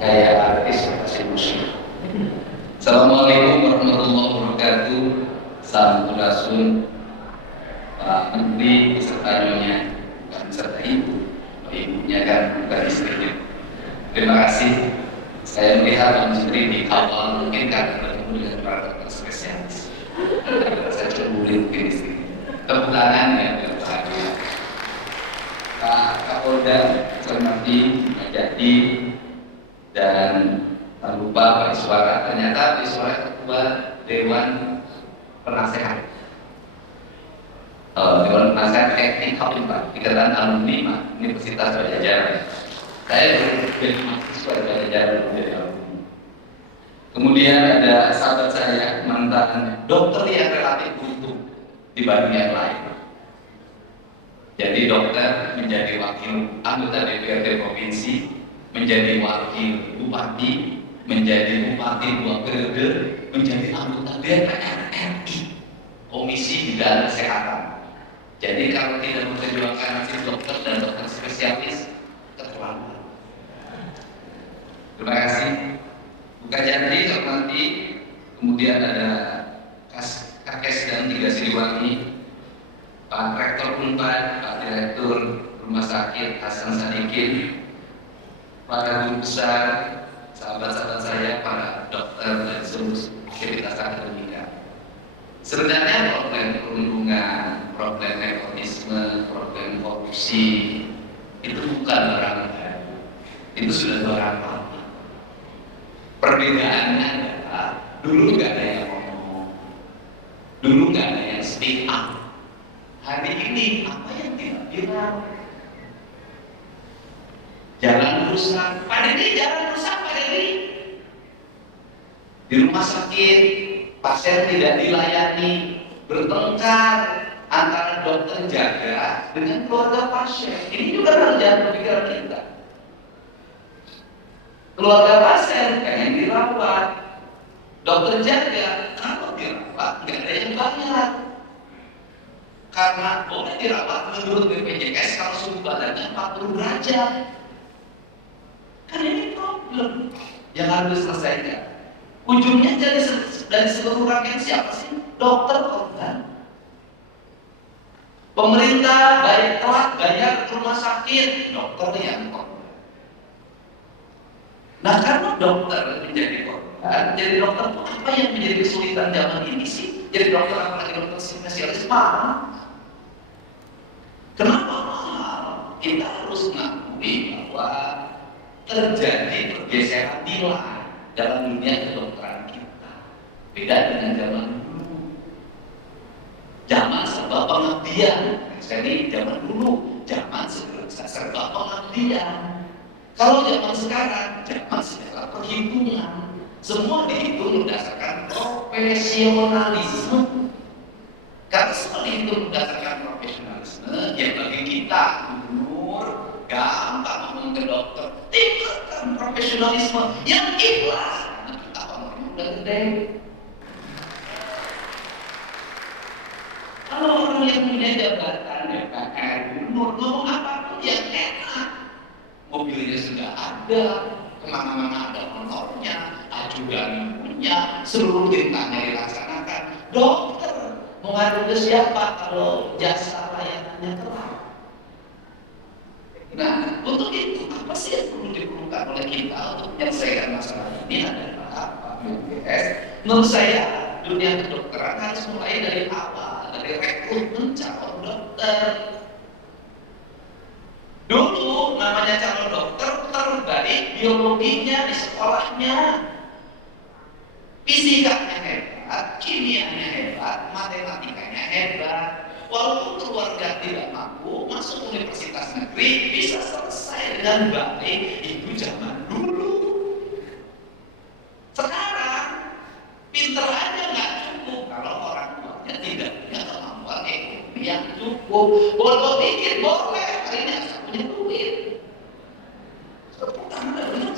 kayak artis kasih musik. Assalamualaikum warahmatullahi wabarakatuh. Sampurasun Pak Menteri beserta nyonya dan beserta ibunya dan bukan istrinya. Terima kasih. Saya melihat Pak Menteri di awal mungkin karena bertemu dengan para dokter spesialis. Saya cemburu mungkin istri. Kebetulan ya bahagia. Pak Kapolda, Cermati, Pak Jadi, dan tak lupa Pak Iswara. Ternyata Pak Iswara ketua Dewan Penasehat. Dewan Penasehat Teknik Pak, Ikatan Alumni Pak, Universitas Pajajaran. Saya jadi mahasiswa Pajajaran menjadi alumni. Kemudian ada sahabat saya mantan dokter yang relatif untung dibanding yang lain. Jadi dokter menjadi wakil anggota DPRD provinsi, menjadi wakil bupati, menjadi bupati 2 periode, menjadi anggota DPR RI, Komisi Bidang Kesehatan. Jadi kalau tidak memperjuangkan nasib dokter dan dokter spesialis, terlambat. Terima kasih. Buka janji nanti, kemudian ada Kakes dan 3 Siliwangi, Pak Rektor Unpad, Pak Direktur Rumah Sakit Hasan Sadikin, para guru besar, sahabat-sahabat saya, para dokter dan seluruh aktivitas akademika. Sebenarnya problem perundungan, problem nepotisme, problem korupsi itu bukan barang baru, itu sudah barang lama. Perbedaannya adalah dulu nggak ada yang ngomong, dulu nggak ada yang speak up. Hari ini apa yang tidak viral? Jalan rusak, Pak Dedi, jalan rusak Pak Dedi. Di rumah sakit pasien tidak dilayani, bertengkar antara dokter jaga dengan keluarga pasien. Ini juga harus jadi pemikiran kita. Keluarga pasien pengen dirawat, dokter jaga kalau dirawat nggak ada yang bayar. Karena boleh dirawat menurut BPJS kalau suhu badannya 40 derajat. Kan ini problem yang harus diselesaikan. Ujungnya dari seluruh rakyat siapa sih? Dokter korban. Pemerintah telat bayar rumah sakit, dokter yang korban. Nah karena dokter menjadi korban, jadi dokter itu apa yang menjadi kesulitan zaman ini sih? Jadi dokter apalagi dokter spesialis mahal. Kenapa mahal? Kita harus mengakui bahwa terjadi pergeseran nilai dalam dunia kedokteran kita. Beda dengan zaman dulu. Zaman serba pengabdian. Jadi zaman dulu, zaman serba pengabdian. Kalau zaman sekarang, zaman segala perhitungan. Semua dihitung berdasarkan profesionalisme. Karena semua dihitung berdasarkan profesionalisme, yang bagi kita gubernur gampang ngomong ke dokter, tingkatkan profesionalisme yang ikhlas. Karena kita orangnya udah gede. Kalau orang yang punya jabatan DPR, gubernur ngomong apapun yang enak, mobilnya sudah ada, kemana-mana ada motornya, ajudan punya, seluruh tintanya dilaksanakan. Dokter mau ngadu ke siapa kalau jasa layanannya telat? Nah, untuk itu apa sih yang perlu diperlukan oleh kita untuk menyelesaikan masalah ini adalah Pak BPJS. Menurut saya dunia kedokteran harus mulai dari awal, dari rekrutmen calon dokter. Dulu namanya calon dokter terbaik biologinya di sekolahnya, fisikanya hebat, kimianya hebat, matematikanya hebat. Walaupun keluarga tidak mampu masuk universitas negeri bisa selesai dengan baik. Itu zaman dulu. Sekarang pinter aja nggak cukup kalau orang tuanya tidak punya kemampuan ekonomi yang cukup. Boleh dikit boleh, hari ini asal punya duit. Tepuk tangan benar.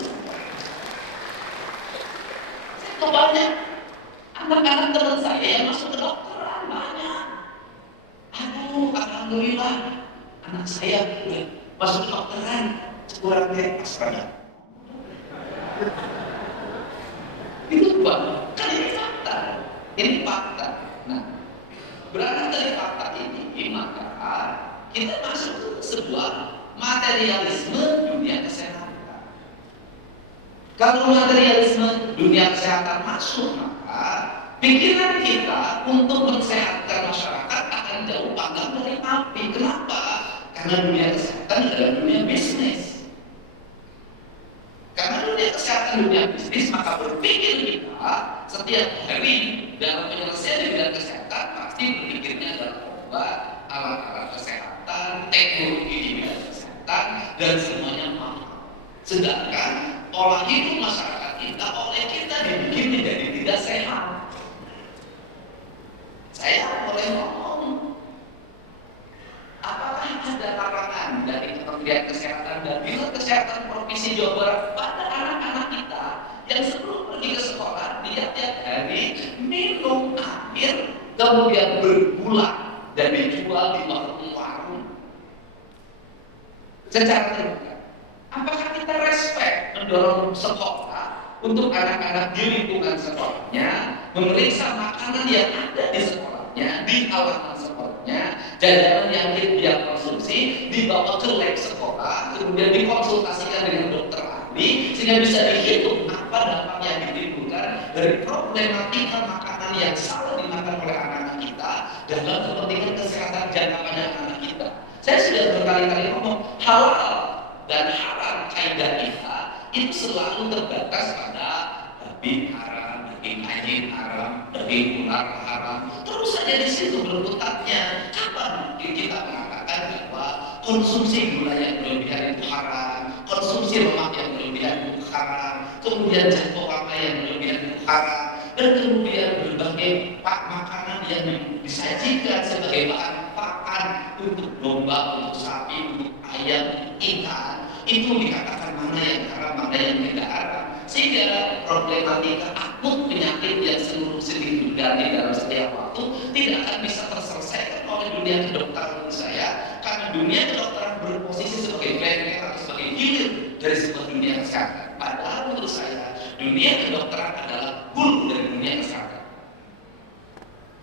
Saya tahu banyak anak-anak teman saya yang masuk ke dokteran banyak. Aduh, alhamdulillah anak saya udah masuk ke dokteran kurang deh asrama. Itu Pak, kan ini fakta. Ini fakta. Nah, berangkat dari fakta ini, maka kita masuk ke sebuah materialisme dunia kesehatan. Kalau materialisme dunia kesehatan masuk, maka pikiran kita untuk mensehatkan masyarakat akan jauh panggang dari api. Kenapa? Karena dunia kesehatan adalah dunia bisnis. Karena dunia kesehatan dunia bisnis, maka berpikir kita setiap hari dalam penyelesaian di bidang kesehatan pasti berpikirnya adalah obat, alat-alat kesehatan, teknologi di bidang kesehatan, dan semuanya mahal. Sedangkan pola hidup masyarakat kita oleh kita dibikin menjadi tidak sehat. Saya boleh ngomong, apakah ada larangan dari Kementerian Kesehatan dan Dinas Kesehatan Provinsi Jawa Barat pada anak-anak kita yang sebelum pergi ke sekolah dia tiap hari minum air kemudian bergula dan dijual di warung-warung secara terbuka? Apakah kita respect mendorong sekolah untuk anak-anak di lingkungan sekolahnya memeriksa makanan yang ada di sekolahnya, di halaman sekolahnya, jajanan yang dia konsumsi dibawa ke lab sekolah, kemudian dikonsultasikan dengan dokter ahli sehingga bisa dihitung apa dampak yang ditimbulkan dari problematika makanan yang salah dimakan oleh anak-anak kita dalam kepentingan kesehatan jangka panjang anak kita. Saya sudah berkali-kali ngomong, halal dan haram kaidah kita itu selalu terbatas pada babi haram, daging anjing haram, daging ular haram. Terus saja di situ berkutatnya. Kapan kita mengatakan bahwa konsumsi gula yang berlebihan itu haram, konsumsi lemak yang berlebihan itu haram, kemudian jatuh warna yang berlebihan itu haram, dan kemudian berbagai makanan yang disajikan sebagai bahan pakan untuk domba, untuk sapi, untuk ayam, ikan, itu dikatakan mana yang haram, mana yang tidak haram, sehingga problematika akut penyakit yang seluruh sendi berganti dalam setiap waktu tidak akan bisa terselesaikan oleh dunia kedokteran menurut saya, karena dunia kedokteran berposisi sebagai bengkel atau sebagai hilir dari sebuah dunia kesehatan. Padahal menurut saya dunia kedokteran adalah guru dari dunia kesehatan.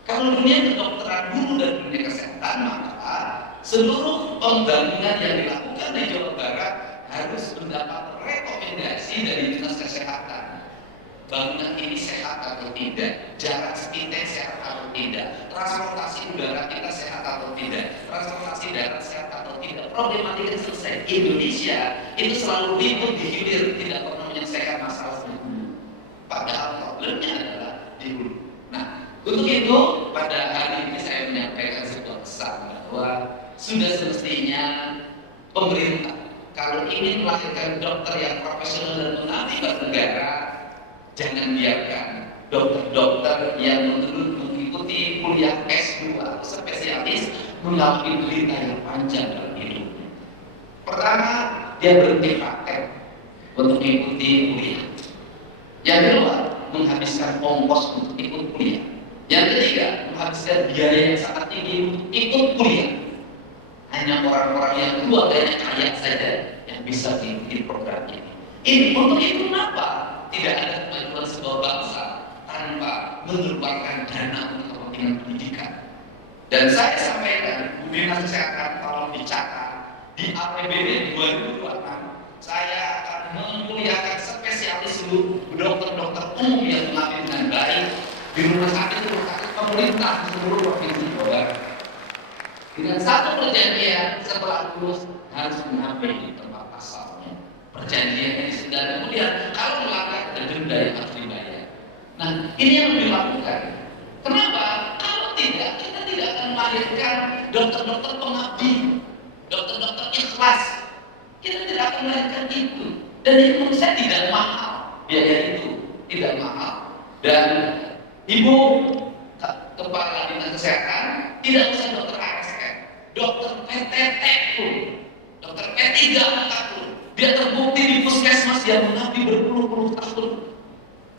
Kalau dunia kedokteran guru dari dunia kesehatan, maka seluruh pembangunan yang dilakukan di Jawa Barat harus mendapat rekomendasi dari Dinas Kesehatan. Bangunan ini sehat atau tidak, jarak kita sehat atau tidak, transportasi udara kita sehat atau tidak, transportasi darat sehat atau tidak, problematika selesai. Indonesia itu selalu ribut di hilir, tidak pernah menyelesaikan masalah sendiri. Padahal problemnya adalah di hulu. Nah, untuk itu pada hari ini saya menyampaikan sebuah pesan bahwa sudah semestinya pemerintah kalau ingin melahirkan dokter yang profesional dan mengabdi bagi negara, jangan biarkan dokter-dokter yang mengikuti kuliah S2 spesialis mengalami derita yang panjang dalam hidupnya. Pertama, dia berhenti praktek untuk mengikuti kuliah. Yang kedua, menghabiskan ongkos untuk ikut kuliah. Yang ketiga, menghabiskan biaya yang sangat tinggi untuk ikut kuliah. Hanya orang-orang yang keluarganya kaya saja yang bisa mengikuti program ini. Ini untuk itu kenapa tidak ada kemajuan sebuah bangsa tanpa mengeluarkan dana untuk kepentingan pendidikan. Dan saya sampaikan, Dinas Kesehatan tolong dicatat di APBD 2026 saya akan menguliakan spesialis dokter-dokter umum yang mengabdi dengan baik di rumah sakit pemerintah di seluruh provinsi Jawa Barat. Dengan satu perjanjian setelah lulus harus mengambil tempat asalnya. Perjanjiannya sudah, kemudian kalau melanggar ada denda yang harus dibayar. Nah, ini yang dilakukan. Kenapa? Kalau tidak, kita tidak akan melahirkan dokter-dokter pengabdi, dokter-dokter ikhlas. Kita tidak akan melahirkan itu. Dan itu menurut saya tidak mahal. Biaya itu tidak mahal. Dan Ibu Kepala Dinas Kesehatan tidak usah dokter ASN, dokter PTT pun, dokter P3 pun, dia terbukti di puskesmas yang mengabdi berpuluh-puluh tahun.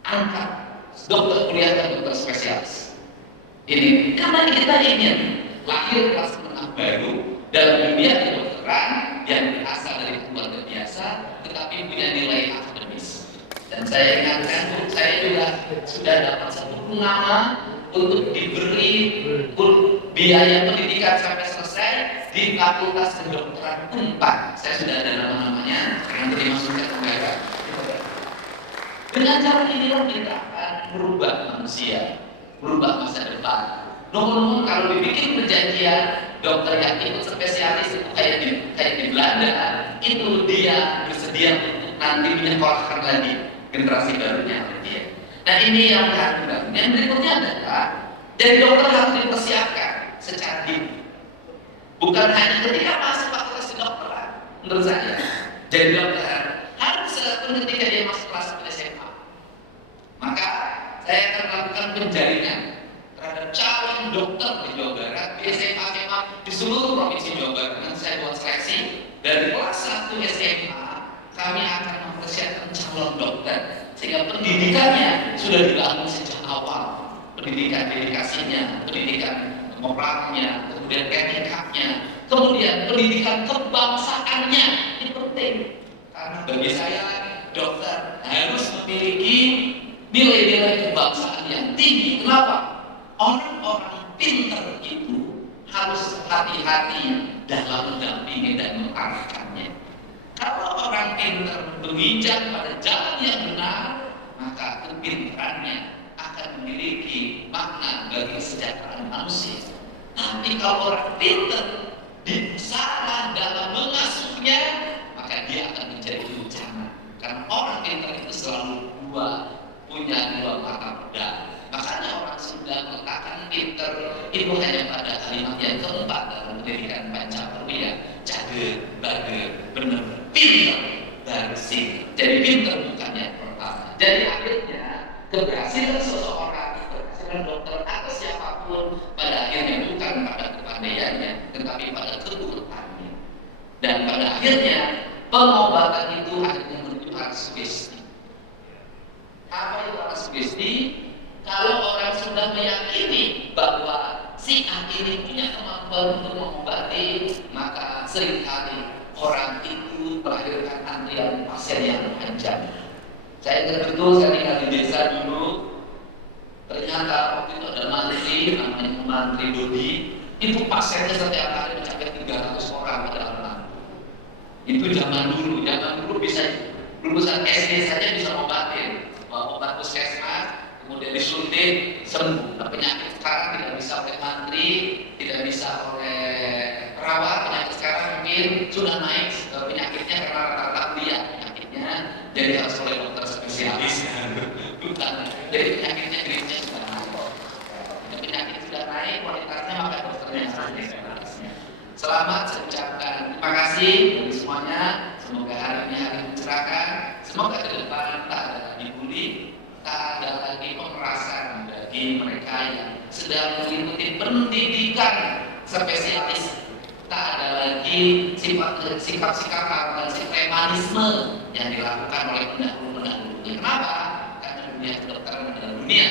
Angkat dokter kuliah dan dokter spesialis. Ini karena kita ingin lahir kelas menengah baru dalam dunia kedokteran yang berasal dari keluarga biasa, tetapi punya nilai akademis. Dan saya ingatkan, saya juga sudah dapat satu nama untuk diberi biaya pendidikan sampai selesai di Fakultas Kedokteran Unpad. Saya sudah ada nama-namanya, nanti dimasukkan ke. Dengan cara inilah kita akan merubah manusia, merubah masa depan. Nomor kalau dibikin perjanjian dokter yang ikut spesialis itu kayak di Belanda, itu dia bersedia untuk nanti menyekolahkan lagi generasi barunya dia. Nah ini yang harus. Yang berikutnya adalah jadi dokter harus dipersiapkan secara dini. Bukan hanya ketika masuk fakultas kedokteran, menurut saya. Jadi dokter harus ketika dia masuk kelas SMA. Maka saya akan melakukan penjaringan terhadap calon dokter di Jawa Barat, di SMA di seluruh provinsi Jawa Barat. Nanti saya buat seleksi dari kelas 1 SMA. Kami akan mempersiapkan calon dokter sehingga pendidikannya sudah dibangun sejak awal. Pendidikan dedikasinya, pendidikan moralnya, kemudian etikanya, kemudian pendidikan kebangsaannya ini penting. Karena bagi saya dokter harus memiliki nilai-nilai kebangsaan yang tinggi. Kenapa? Orang-orang pintar itu harus hati-hati dalam mendampingi dan mengarahkannya. Kalau orang pintar berpijak pada jalan yang benar, maka kepintarannya akan memiliki makna bagi kesejahteraan manusia. Tapi kalau orang pintar salah dalam mengasuhnya, maka dia akan menjadi bencana. Karena orang pintar itu selalu punya dua mata pedang. Makanya orang Sunda mengatakan pintar itu hanya pada kalimat yang keempat dalam pendidikan Pancawira. Cager, bager, benar, pintar, bersih. Jadi pintar bukan yang pertama. Jadi akhirnya keberhasilan seseorang, keberhasilan dokter atau siapapun pada akhirnya bukan pada kepandaiannya, tetapi pada ketulusannya. Dan pada akhirnya pengobatan itu akhirnya menuju arah sugesti. Apa itu arah sugesti? Kalau orang sudah meyakini bahwa si A ini punya kemampuan untuk mengobati, maka seringkali orang itu melahirkan antrian pasien yang panjang. Saya ingat betul, saya tinggal di desa dulu. Ternyata waktu itu ada mantri, namanya Mantri Dodi. Itu pasiennya setiap hari mencapai 300 orang pada malam. Itu zaman dulu bisa lulusan SD saja bisa obatin, obat puskesmas, kemudian disuntik sembuh. Nah, penyakit sekarang tidak bisa oleh mantri, tidak bisa oleh perawat. Penyakit sekarang mungkin sudah naik penyakitnya karena rata-rata lihat penyakitnya, jadi harus oleh dokter spesialis. Bukan. Jadi penyakitnya grade-nya sudah naik. Dan penyakit sudah naik, kualitasnya maka dokternya spesialis. Selamat, saya ucapkan terima kasih bagi semuanya. Semoga hari ini hari mencerahkan. Semoga ke depan tak ada lagi bully, tak ada lagi pemerasan bagi mereka yang sedang mengikuti pendidikan spesialis. Tak ada lagi sikap-sikap arogansi premanisme yang dilakukan oleh pendahulu-pendahulu. Kenapa? Karena dunia kedokteran adalah dunia